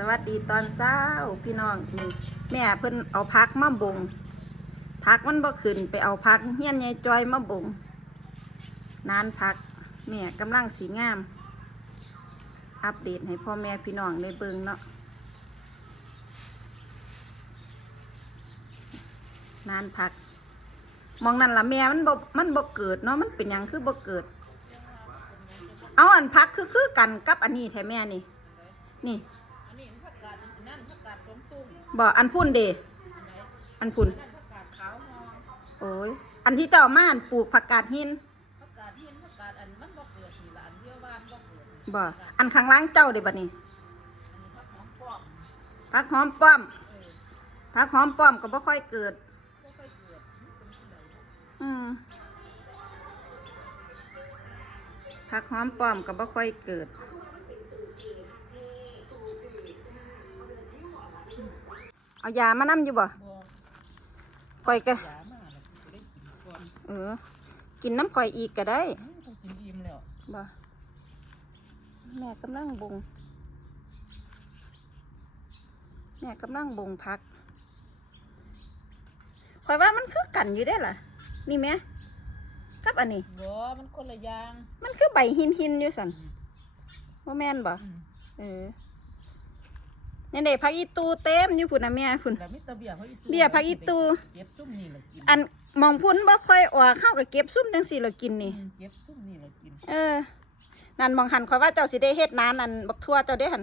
สวัสดีตอนเช้าพี่น้องนี่แม่เพิ่นเอาพักมาบงพักมันบ่ขึ้นไปเอาพักเฮียนยายจอยมาบงนานพักแม่กำลังสีงาม อัปเดตให้พ่อแม่พี่น้องได้เบิ่งเนาะนานพัก มองนั่นละแม่มันบ่มันบ่เกิดเนาะมันเป็นหยังคือบ่เกิด เอาอันพักคือคือกันกับอันนี้แท้แม่นี่ นี่ผักกาดนั่นผักกาดต้มตุ้ม บ่อันพุ่นเดอันไหนอันพุ่นนั่นผักกาดขาวหอโอ้ยอันที่เจ้ามาอันปลูกผักกาดหินผักกาดเห็นผักกาดอันมันบ่เกิดนี่ละอันเดียวว่ามันบ่เกิดนี่บ่อันข้างล่างเจ้าเด้บัดนี้อันนี้ผักหอมป้อมผักหอมป้อมเออผักหอมป้อมก็บ่ค่อยเกิดบ่ค่อยเกิดมันเป็นที่ใดเนาะอืมผักหอมป้อมก็บ่ค่อยเกิด เอายามานํอยู่บ่บ่ข่อยก็ยามาแล้วกูได้กินก่อนเออ กินน้ำข่อยอีกก็ได้อืมกูกินอิ่มแล้วบ่แม่กำลังบงแม่กำลังบงพักข่อยว่ามันคือกันอยู่ได้อล่ะ นี่แม่กับอันนี้บ่มันคนละอย่าง มันคือใบหินหินๆอยู่สันอืมว่าแม่นบ่อืมเออ นี่เด็พักอีตูเต็มอยู่พุ่นนะแม่พุ่นแล้วมีแตะเบียร์ผักอีตูเบี้ยผักอีตู เก็บซุ่มนี่แหละกินอันมองพุ่นบ่ค่อยออกเข้ากับเก็บซุ่มจังสี่เรากินนี่อืมเก็บซุ่มนี่แหละกิน เออ นั่นมองหันข่อยว่าเจ้าสิได้เฮ็ดนานอันบักทั่วเจ้าได้หัน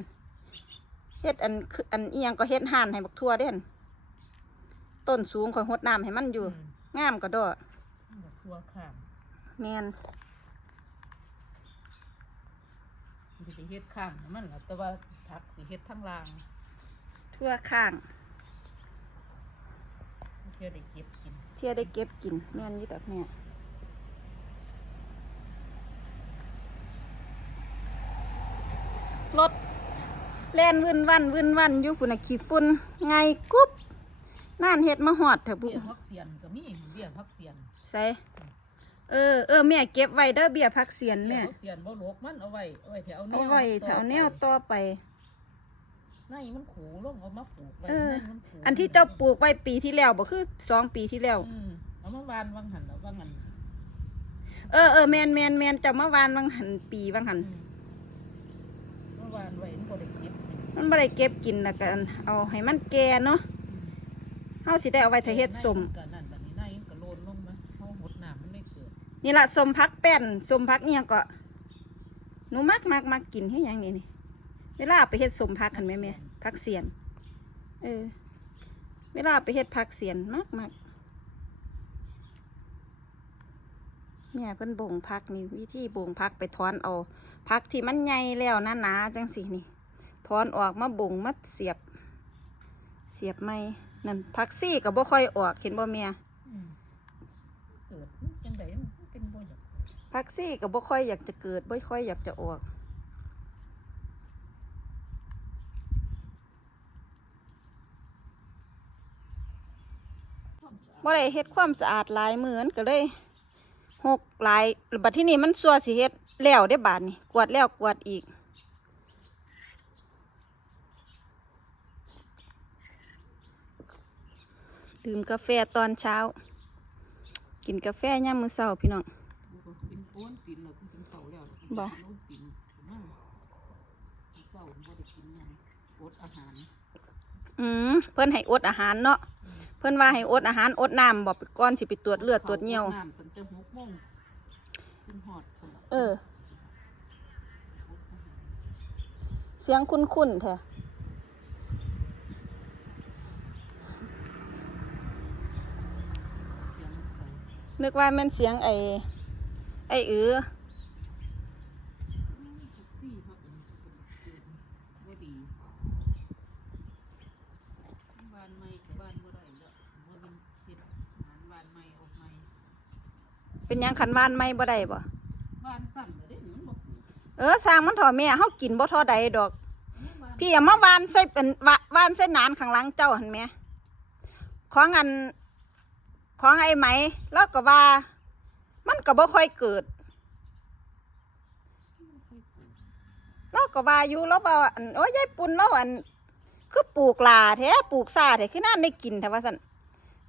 เฮ็ดอันคืออันอีหยังก็เฮ็ดห่านให้บักทั่วได้หันต้นสูงข่อยหดน้ำให้มันอยู่อืมงามก็ดอมันก็ทั่วข้างแม่นมันสิไปเฮ็ดข้างให้มันล่ะแต่ว่าผักสิเฮ็ดทั้งล่าง ทั่วข้างเพื่อได้เก็บกินเที่ยได้เก็บกิน แม่นอยู่ดอกแม่รถแล่นวืนวันวืนวันอยู่พุ่นน่ะขี้ฝุ่นไงกุ๊บน่านเฮ็ดมาหอดเถอะบุเบี้ยพักเสียนก็มีเบี้ยพักเสียนใส่เออเออแม่เก็บไว้เด้อเบี้ยพักเสียนเบี้แม่ยพักเสียนบ่ลกมันเอาไว้เอาไว้แถวแนวเอาไว้แถวแนวต่อไป ในมันขูลงเอามาปลูกไว้เออ ในมันขูอันที่เจ้าปลูกไว้ปีที่แล้วบ่คือสองปีที่แล้ว อืมเอามาวานวางหันแล้ววางหันเออเออแมนแมนแมนเจะมาวานวังหันปีวังหัน อืมมาวานไว้มันบ่ได้เก็บกินมันบ่ได้เก็บกินนะกันเอาให้มันแก่เนาะเฮาสิได้เอาไว้ถ้าเฮ็ดสมในนก็นั่นบัดนี้ในมันก็โลนลงมาเฮาหดน้ำมันไม่เกิดนี่ล่ะสมพักแป้นสมพักเนี่ยงก็หนูมักมักมักกินเฮ็ดหยังนี่นี่ เวลาเอาไปเฮ็ดสมพักกันแม่แม่พักเสียน เออ เวลาเอาไปเฮ็ดพักเสียนมักมักแม่เพิ่นบ่งพักนี่วิธีบ่งพักไปถอนเอาพักที่มันใหญ่แล้วหนาๆจังสินี่ถอนออกมาบ่งมาเสียบ เสียบไม่นั่นพักซี่ก็บ่ค่อยออกเห็นบ่เมียอืมเกิดจังไดมันเป็นบ่อยากพักซี่ก็บ่ค่อยอยากจะเกิดบ่ค่อยอยากจะออก ความสะอาด บ่ได้เฮ็ดความสะอาดหลายมื้อมันก็เลยหกหลายบัดที่นี่มันซัวสิเฮ็ดแล้วได้บาดนี่กวาดแล้วกวาดอีก ดื่มกาแฟตอนเช้า กินกาแฟยามมื้อเช้าพี่น้องกินโอนกินแล้วกินเต่าแล้วบ่โอนกินมาเศร้าบ่ได้กินหยังอดอาหารอืมเพิ่นให้อดอาหารเนาะเพิ่นว่าให้อดอาหารอดน้ำบอกไปก่อนสิไปตรวจเลือดตรวจเยี่ยวน้ำตั้งแต่หกโมงกินหอดพุ่นล่ะเออ เสียงคุ้นๆแท้เสียงใส่นึกว่าแม่นเสียงไอ้ไอ้เอือ แท็กซี่เขาเองบ่ดีบ้านใหม่กับบ้านบ่ได้แล้วบ่เป็นเฮ็ดงานบ้านใหม่ออกใหม่ เป็นหยังขันบ้านไม่บ่ได้บ่บ้านสั่นเลยเด้หนูบ่ปลูกเออสร้างมันเถอะแม่เฮากินบ่เทอใดดอก นี่บ้านพี่อย่ามาวานใส่เป็นวะวานใส่หนานข้างหลังเจ้าหันแหม่ของอันของไอ้ไหม แล้วก็ว่า มันก็บ่ค่อยเกิด เราก็ว่าอยู่แล้วว่าอันโอ้ยยายปุ่นเราอัน คือปลูกลาแท้ปลูกซาแท้คือน่าได้กินแท้ว่าสั่น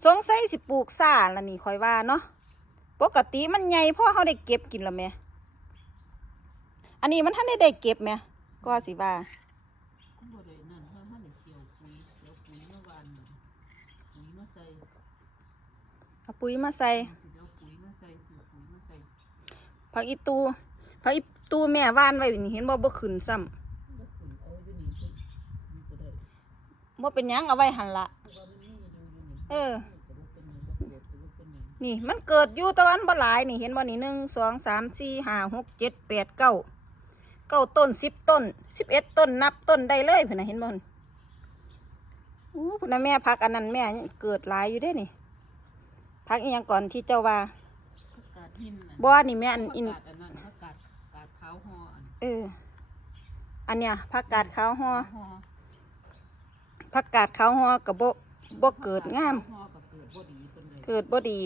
สงสัยสิปลูกซาละนี่คอยว่าเนาะ ปกติมันใหญ่พ่อเขาได้เก็บกินและแหม่อันนี้มันท่านได้ได้เก็บไหมก็สิว่าก็บ่ได้นั่นถ้ามันได้เกี่ยวปุ๋ยเกี่ยวปุ๋ยเมื่อวานน่ะปุ๋ยมาใส่เอาปุ๋ยมาใส่สิเอาปุ๋ยมาใส่ซื้อปุ๋ยมาใส่ผักอีตูผักอีตูแม่ว่านไว้นี่เห็นบ่บ่ขึ้นซ้ำแล้วขุนเอาอยู่นี่ก็มันก็ได้บ่เป็นหยังเอาไว้หันละ เพราะว่ามันมีอยู่อยู่นี่เออ นหยังนี่มันเกิดอยู่แตะวันบ่หลายนี่เห็นบ่นี่หนึ่งสองสามสี่ห้าหกเจ็ดแปดเก้าเก้าต้นสิบต้นสิบเอ็ดต้นนับต้นได้เลยเพื่อนนะเห็นบ่นอู้พุ่นนะแม่พักอันนั้นแม่เกิดหลายอยู่เด้นี่พักอีหยังก่อนที่เจ้าว่าผักกาดหินน่ะบ่นี่แม่อันอินผักกาดอันนั้นผักกาดกาดขาวห่ออันเอออันเนี้ยผักกาดขาวหอห่อผักกาดขาวหอกับบ่บ่เกิดงามห่อกับเกิดบ่ดี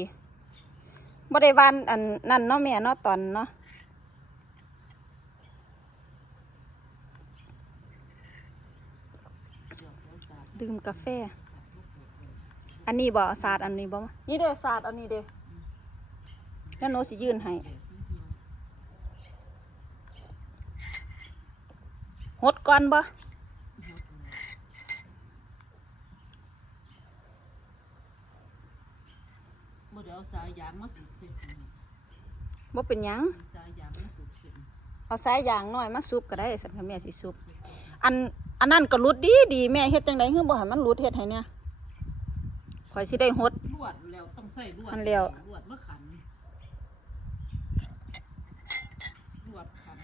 บ่ดีบ่ได้หวานอันนั่นเนาะแม่เนาะตอนเนาะเดี๋ยวเขาสาดดื่มกาแฟ อันนี้บ่ศาสตร์อันนี้บ่นี่เด้ศาสตร์อันนี้เด้แล้วหนูสิยื่นให้แดดมันเหี่ยวหดก่อนบ่บ่ได้เอาสายยางมาสูบเสร็จนี่ บ่เป็นหยังสายยางมาสูบเสร็จเอาสายยางน้อยมาซุบก็ได้สันค่ะแม่สิซุบอันอันนั้นก็รุดดีดีแม่เฮ็ดจังไดคือบ่ให้มันรุดเฮ็ดให้เนี่ยข่อยสิได้หดลวดแล้วต้องใส่ลวดอันแล้วลวดมะขันลวดขัน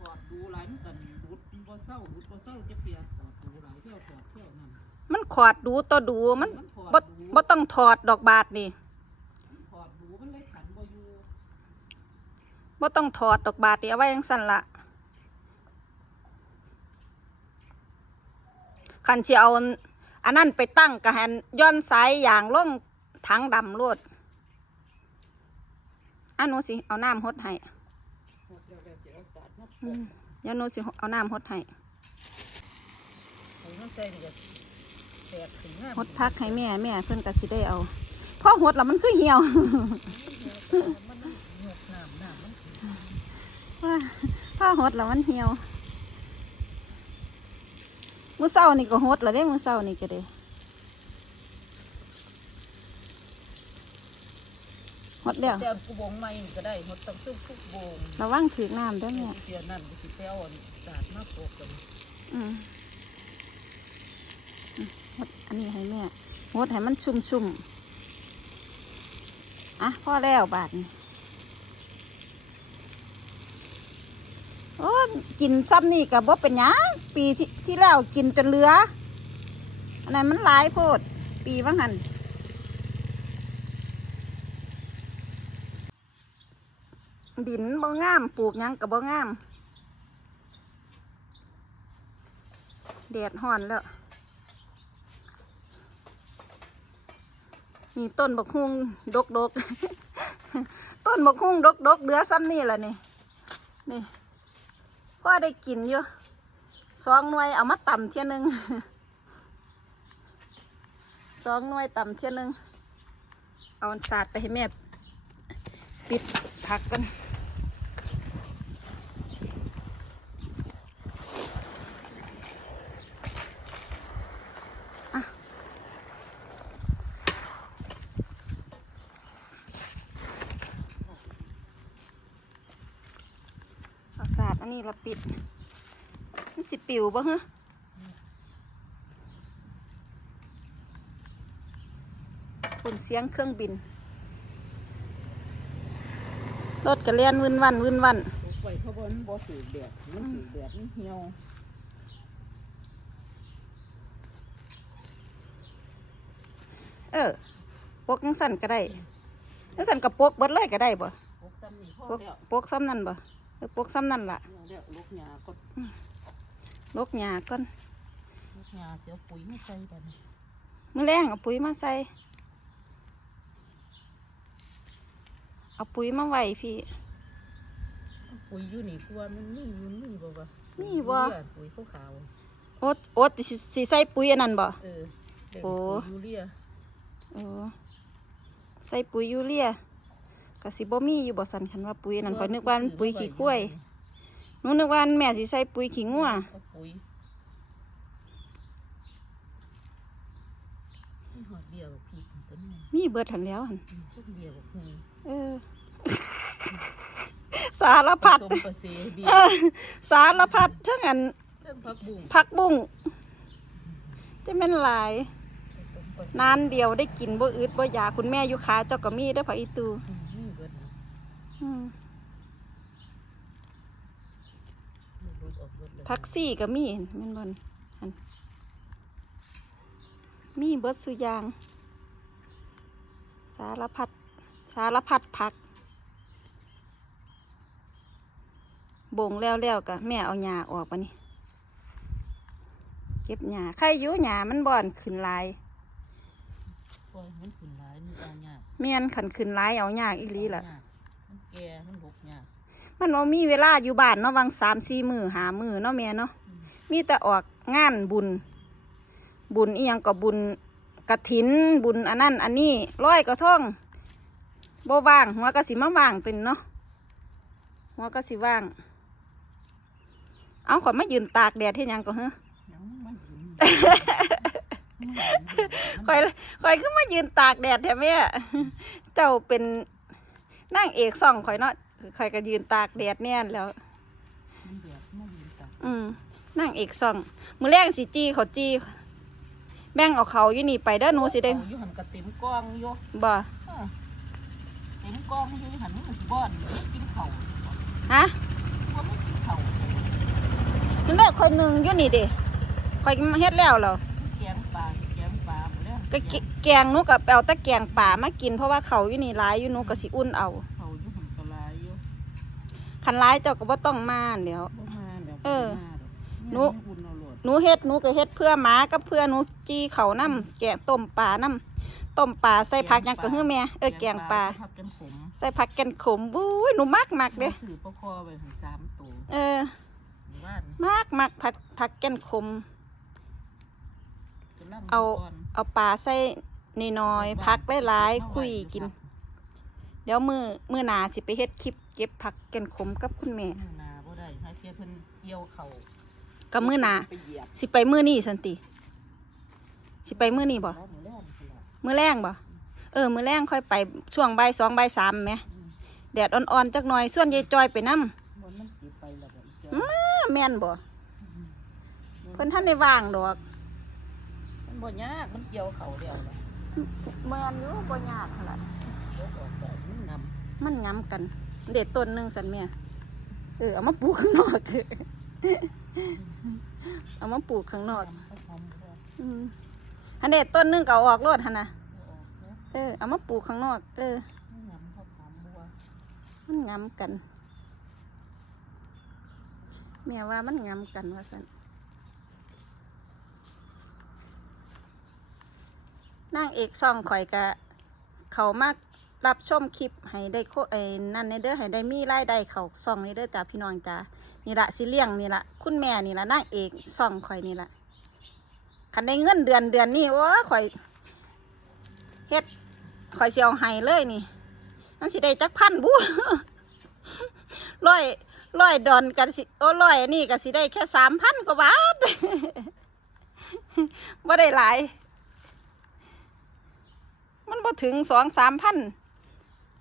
กอดดูหลายมันกันรุดบ่เศร้ารุดบ่เศร้าจะเปียกกอดดูหลายเที่ยวกอดเที่ยวนั่นมันขอดดูต่อดูมันถอดบ่ดูบ่ต้องถอดดอกบาทนี่ ถอดดูมันเลยขันบ่อยู่ บ่ต้องถอดดอกบาทนี่เอาไว้จังซั่นละคันสิเอาอันนั้นไปตั้งก็ให้ย้อนสายอย่างล่งถังดำโลดอันนูสิ เอาน้ำหดให้อืมยวหนูสิเอาน้ำหดให้หดพักให้แม่ แม่เพิ่อนก็สิได้เอาพอหดแล้วมันคือเหี่ยว มันหยกน้ำน้ำมันขึ้น ว่าพอหดแล้วมันเหี่ยวมื้อเช้านี่ก็หดแล้วเด้มื้อเช้านี่ก็เด้หดแล้วแต่กูบงใหม่นี่ก็ได้หมดต้องซุกทุกบงระวังถือน้ำเด้อแม่เสียนั่นก็สิไปเอาอันสาดมาปกกันอืมอืมหดอันนี้ให้แม่หดให้มันชุ่มๆอะพอแล้วบาดนี้โอ้ กินซ้ำนี่กับบ่เป็นหยังปีที่ที่แล้วกินจนเหลือ อันนั้นมันหลายโพด ปีว่าหันดินบ่งามปลูกหยังกับบ่งามแดดห่อนแล้วนี่ต้นบกฮุงดกดกต้นบกฮุงดกดกเดือซ้ำนี่แหละนี่นี่ พ่อได้กินอยู่สองหน่วยเอามาต่ำเที่ยหนึงสองหน่วยต่ำเที่ยหนึงเอาศาสตร์ไปให้แม่ ปิดผักกัน เอา สาดอันนี้เราปิด มันสิปิวบ่ฮะคนเสียงเครื่องบิน รถกระเลียนวืนวันวืนวันปลูกไว้เพราะว่ามันบ่ถือแดดมันถือแดดมันเหี่ยวเออปกยังสั่นก็ได้ยังสั่นกับปกเบิดเลยก็ได้บ่ปลูกซ้ำนี่พอปกแล้วปกซ้ำนั่นบ่ เออปกซ้ำนั่นล่ะเอาแล้วลูกหญ้าก็ลกหญ้าก่อนลูกหญ้าเสียปุ๋ยมาใส่บัดนี้มื้อแรงเอาปุ๋ยมาใส่ เอาปุ๋ยมาไว้พี่ ปุ๋ยอยู่นี่กลัวมันมีมันมีบ่วะมีบ่เหี้ยปุ๋ยขาวโอ๊ตโอ๊ตสิสิใส่ปุ๋ยอันนั้นบ่ เออเด็กโอ้ยูเรียโอ้ใส่ปุ๋ยยูเรีย กะสิบ่มีอยู่บ่สันคันว่าปุ๋ยนั่นข่อยนึกว่ามันปุ๋ยขี้กล้วยหนูนึกว่าแม่สิใส่ปุ๋ยขี้งัวเอาปุ๋ยนี่หอดเดียวกับพี่ต้นนี้มีเบิดหันแล้วหั่นต้นเดียวกับพี่เออ สารพัดผสมประเสดีเออสารพัดทั้งอันเรื่องผักบุ้งผักบุ้งจะแม่นหลายผสมประเสนานเดียวได้กินบ่อึดบ่อยากคุณแม่อยู่ขาเจ้าก็มีเด้อผักอีตูอืมนี่เบิดนะ อืมมันหลุดออกเบิดเลยผักซี่ก็มีแม่นบ่นหั่นมีเบิดสุอยาง สารพัด สารพัดผัก บ่งแล้วแล้วก็แม่เอาหญ้าออกปะนี่เก็บหญ้าใครอยู่หญ้ามันบ่อนขึ้นหลายปล่อยมันขึ้นหลายนี่เอาหยากเมียนขันขึ้นหลายเอาหญ้าอีหลีล่ะ เอาหยากมันแก่มันหกหยากมันบ่มีเวลาอยู่บ้านเนาะวังสามสี่มือหามือเนาะแม่เนาะมีแต่ออกงานบุญ บุญอีหยังก็บุญกระถินบุญอันนั้นอันนี้ร้อยกระท่องบ่ว่างหัวก็สิมาว่างเป็นเนาะหัวก็สิว่าง เอาขอยมายืนตากแดดที่ยังก็เฮ้อยังมันหินคอยคอยก็มายืนตากแดดแท้แม่เจ้าเป็น นางเอกส่องคอยเนาะคอยก็ยืนตากแดดเนี่ยแหล้วมันเดือดมันหินตักอืมนางเอกส่อง มือแรงสิจีเขาจีแบ่งเอาเขาอยู่นี่ไปเด้อหนูสิได้เอาอยู่หันกระเต็มกล้องอยู่บ่เออเต็มกล้องอยู่หันมันสิบ่อนมันกินเข่าวฮะว่ามันกินเข่าวนั่นแหละคอยหนึ่งอยู่นี่เดิคอยเฮ็ดแล้วเหรอ ก็แกแกงหนูกับเอาแตะแกงป่ามากินเพราะว่าเขาอยู่นี่หลายอยู่หนูก็สิอุ่นเอาเขาอยู่หันกะลายอยู่คันร้ายเจ้าก็บ่ต้องมาเดี๋ยว บ่มาเดี๋ยวเออบ่มาดอกหนูแม่อุ่นเอาโลดหนูเฮ็ดหนูก็เฮ็ดเพื่อหมากับเพื่อหนูจีเขาวน้ำแกงต้มปลาน้ำต้มปลาใส่ผักหยังก็ฮื้อแม่เออแกงปลาผักแกงขมใส่ผักแกนขมบุ้ยหนูมักมักเด้ซื้อปลาคอไปถึงสามตัวเออ บ้านมักมักผักผักแกนขม กำลังเอา ก่อนเอาปลาใส่น้อยๆผักหลายๆคุยกิน เดี๋ยวมือมือหนาสิไปเฮ็ดคลิป เก็บผักแกนขมกับคุณแม่มื้อหนาบ่ได้ให้เพียเพิ่นเกี่ยวเข่ากับมือหนาไปเหยียบสิไปมือนี่สันติ สิไปมือนี่บ่แล้วมื้อแรกพุ่นล่ะมือแรงบ่เออ มือแรงค่อยไปช่วงบ่ายสองบ่ายสามไหมอืมแดดอ่อนๆจักหน่อยส่วนยายจอยไปนํบ่มันสิไปแล้วก็อีกอืมแม่นบ่เพิ่นท่านได้ว่างดอกมัน บ่ยากมันเกี่ยวเข่าแล้วล่ะแม่นอยู่บ่ยากหั่นล่ะเดี๋ยวออกไปมันนำมันง้ำกัน เด็ดต้นหนึงสันแม่เออเอามาปลูกข้างนอกเอามาปลูกข้างนอกเขาทำบ่ได้อืมอันเด็ดต้นหนึงก็เอาออกรดหั่นน่ะเอาออกเด้อเออเอามาปลูกข้างนอก เออ มันนำเขาทำบ่ว่ามันง้ำกัน แม่ว่ามันง้ำกันว่าสัน นางเอกซ่องข่อยกะเขามากรับชมคลิปให้ได้โคไอ้นั่นในเด้อให้ได้มีรายได้เขาซ่องในเด้อจ้าพี่น้องจ้านี่ละสิเลี้ยงนี่ละคุณแม่นี่ละนางเอกซ่องข่อยนี่ละคันได้เงินเดือนเดือนนี้โอ้ข่อยเฮ็ดข่อยเสียวให้เลยนี่มันสิได้จักพันบุร้อยร้อยดอนกันสิโอ้ร้อยนนี่ก็สิได้แค่สามพันกว่าบาทว่าได้หลาย มันบ่ถึงสองสามพัน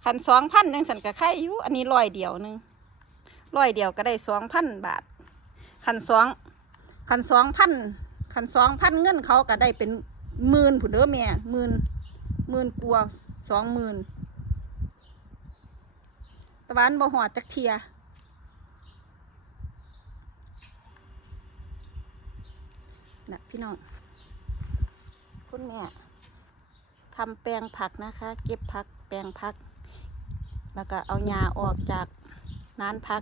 ขันสองพันยังสันกับไข่อยู่อันนี้ร้อยเดียวหนึงร้อยเดียวก็ได้สองพันบาทขันสองขันสองพันขันสองพันเงินเขาก็ได้เป็นหมื่นผู้เด้อแม่หมื่นหมื่นกว่าสองหมื่นตะวันบ่หอดจักเทียนะพี่น้องคุณแม่ ทำแปลงผักนะคะ เก็บผักแปลงผัก แล้วก็เอาหญ้าออกจากน้านพัก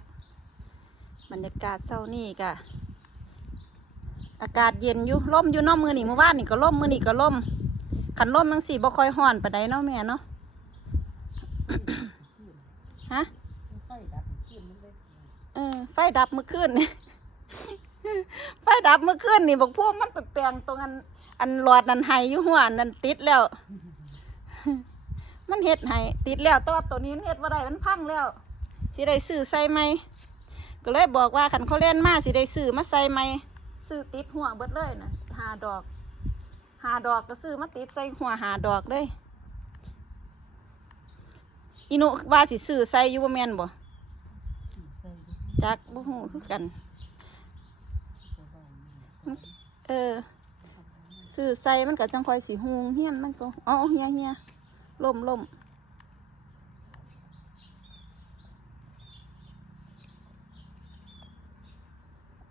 บรรยากาศเศร้านี่กะอากาศเย็นอยู่ล่มอยู่เนอกมือนี่เมื่อวานนี่ก็ล่มมือนี่ก็ล่มขันล่มทั้งสี่บ่ค่อยห่อนปานใดเนาะแม่เนาะฮะไฟดับขึ้นมันเลยเออไฟดับเมื่อคืน ไฟดับเมื่อคืนนี่บอกพวกมันไปแปลงตรงอัน อันหลอดนั่นไห้อยู่หัวอันนั่นติดแล้ว มันเฮ็ดให้ติดแล้วแต่ว่าตัวนี้มันเฮ็ดบ่ได้มันพังแล้วสิได้ซื้อใส่ไหมก็เลยบอกว่าคันเขาเล่นมาสิได้ซื้อมาใส่ไหมซื้อติดหัวเบิดเลยนะหาดอกหาดอกก็ซื้อมาติดใส่หัวหาดอกเลยอีหนุว่าสิซื้อใส่อยู่บ่แม่นบ่ใส่ดูจักบ่ฮู้คือกันจะได้นี่ เออซื้อใส่มันก็จังคอยสีฮูงเฮียนมันก็เอเฮียเฮียล่มล่ม